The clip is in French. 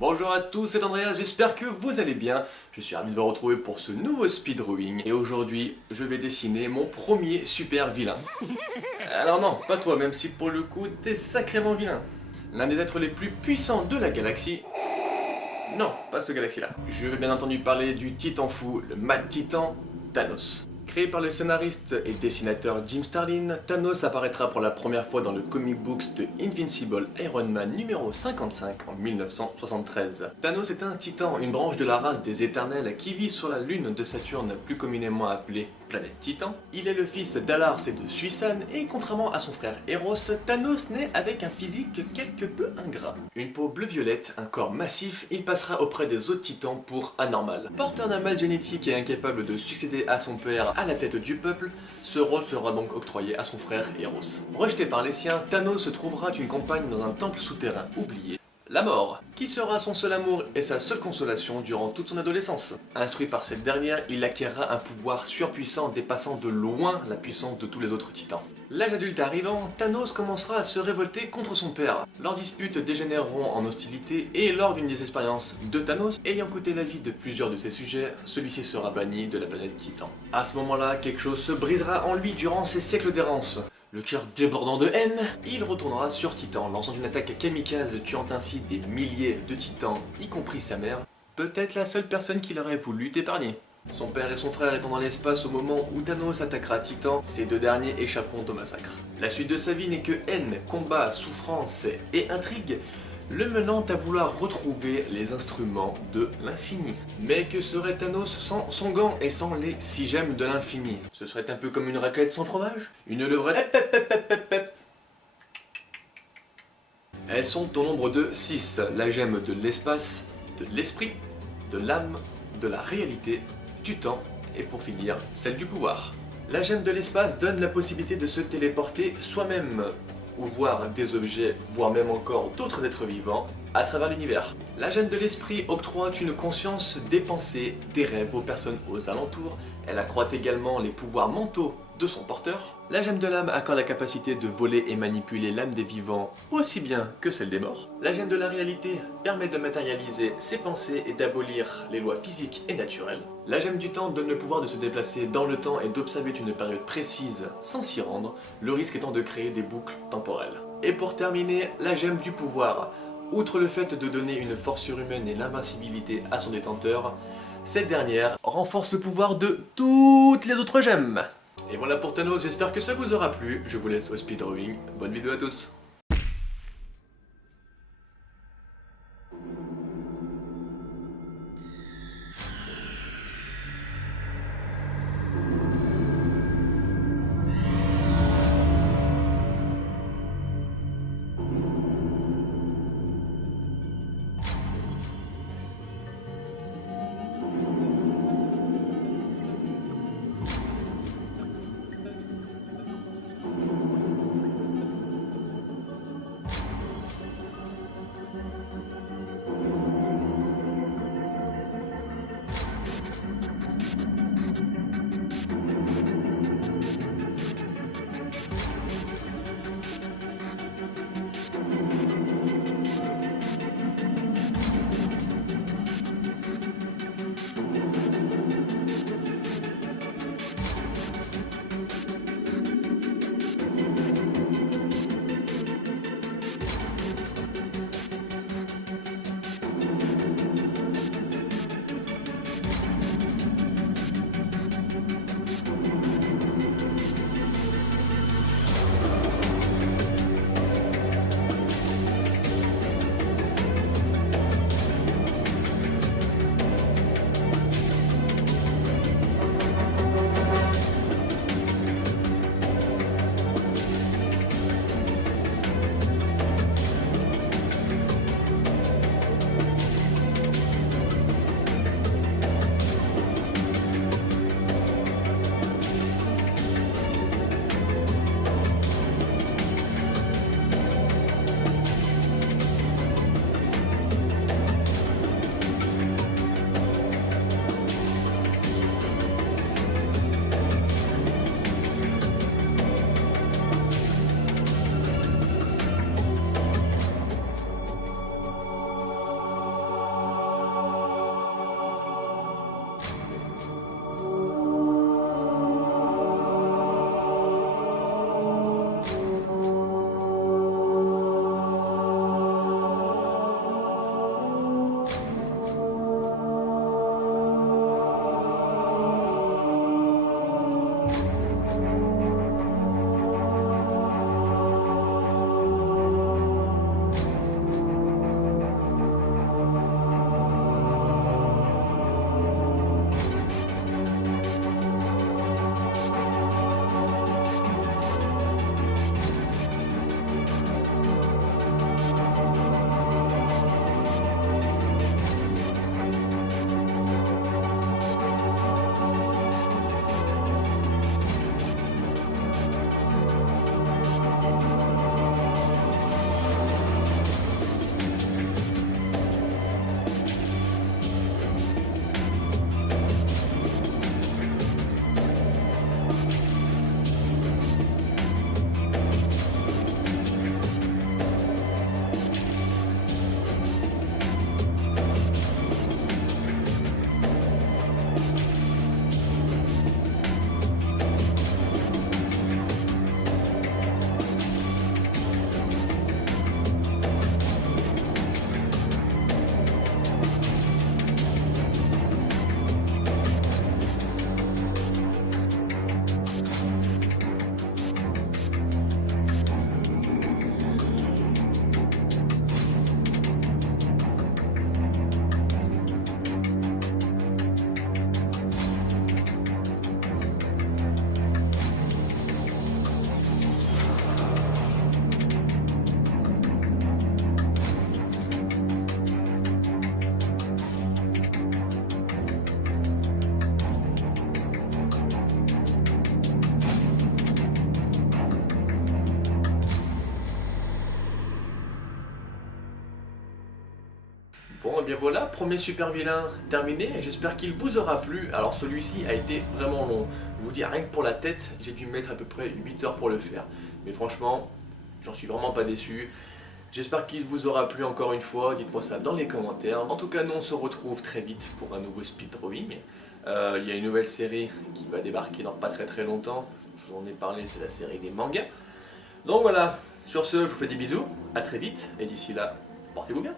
Bonjour à tous, c'est Andreas, j'espère que vous allez bien. Je suis ravi de vous retrouver pour ce nouveau speedrowing et aujourd'hui je vais dessiner mon premier super vilain. Alors non, pas toi, même si pour le coup t'es sacrément vilain. L'un des êtres les plus puissants de la galaxie. Non, pas ce galaxie-là. Je vais bien entendu parler du titan fou, le Mad Titan, Thanos. Créé par le scénariste et dessinateur Jim Starlin, Thanos apparaîtra pour la première fois dans le comic books de Invincible Iron Man numéro 55 en 1973. Thanos est un titan, une branche de la race des éternels qui vit sur la lune de Saturne, plus communément appelée planète Titan. Il est le fils d'Alars et de Suisan et contrairement à son frère Eros, Thanos naît avec un physique quelque peu ingrat. Une peau bleu-violette, un corps massif, il passera auprès des autres titans pour anormal. Porteur d'un mal génétique et incapable de succéder à son père à la tête du peuple, ce rôle sera donc octroyé à son frère Eros. Rejeté par les siens, Thanos se trouvera une compagne dans un temple souterrain oublié, la mort, qui sera son seul amour et sa seule consolation durant toute son adolescence. Instruit par cette dernière, il acquérera un pouvoir surpuissant dépassant de loin la puissance de tous les autres titans. L'âge adulte arrivant, Thanos commencera à se révolter contre son père. Leurs disputes dégénéreront en hostilité et lors d'une des expériences de Thanos, ayant coûté la vie de plusieurs de ses sujets, celui-ci sera banni de la planète Titan. À ce moment-là, quelque chose se brisera en lui durant ses siècles d'errance. Le cœur débordant de haine, il retournera sur Titan, lançant une attaque kamikaze, tuant ainsi des milliers de titans, y compris sa mère, peut-être la seule personne qu'il aurait voulu épargner. Son père et son frère étant dans l'espace au moment où Thanos attaquera Titan, ces deux derniers échapperont au massacre. La suite de sa vie n'est que haine, combat, souffrance et intrigue, le menant à vouloir retrouver les instruments de l'infini. Mais que serait Thanos sans son gant et sans les 6 gemmes de l'infini? Ce serait un peu comme une raclette sans fromage? Une levrette? Elles sont au nombre de 6, la gemme de l'espace, de l'esprit, de l'âme, de la réalité, du temps et pour finir, celle du pouvoir. La gemme de l'espace donne la possibilité de se téléporter soi-même, ou voir des objets, voire même encore d'autres êtres vivants, à travers l'univers. La gemme de l'esprit octroie une conscience des pensées, des rêves aux personnes aux alentours, elle accroît également les pouvoirs mentaux de son porteur. La gemme de l'âme accorde la capacité de voler et manipuler l'âme des vivants aussi bien que celle des morts. La gemme de la réalité permet de matérialiser ses pensées et d'abolir les lois physiques et naturelles. La gemme du temps donne le pouvoir de se déplacer dans le temps et d'observer une période précise sans s'y rendre, le risque étant de créer des boucles temporelles. Et pour terminer, la gemme du pouvoir. Outre le fait de donner une force surhumaine et l'invincibilité à son détenteur, cette dernière renforce le pouvoir de toutes les autres gemmes. Et voilà pour Thanos, j'espère que ça vous aura plu, je vous laisse au speedrowing, bonne vidéo à tous. Bon, et bien voilà, premier super vilain terminé, j'espère qu'il vous aura plu. Alors celui-ci a été vraiment long, je vous dis rien que pour la tête, j'ai dû mettre à peu près 8 heures pour le faire. Mais franchement, j'en suis vraiment pas déçu. J'espère qu'il vous aura plu encore une fois, dites-moi ça dans les commentaires. En tout cas, nous on se retrouve très vite pour un nouveau speed drawing. Il y a une nouvelle série qui va débarquer dans pas très longtemps, je vous en ai parlé, c'est la série des mangas. Donc voilà, sur ce, je vous fais des bisous, à très vite, et d'ici là, portez-vous bien.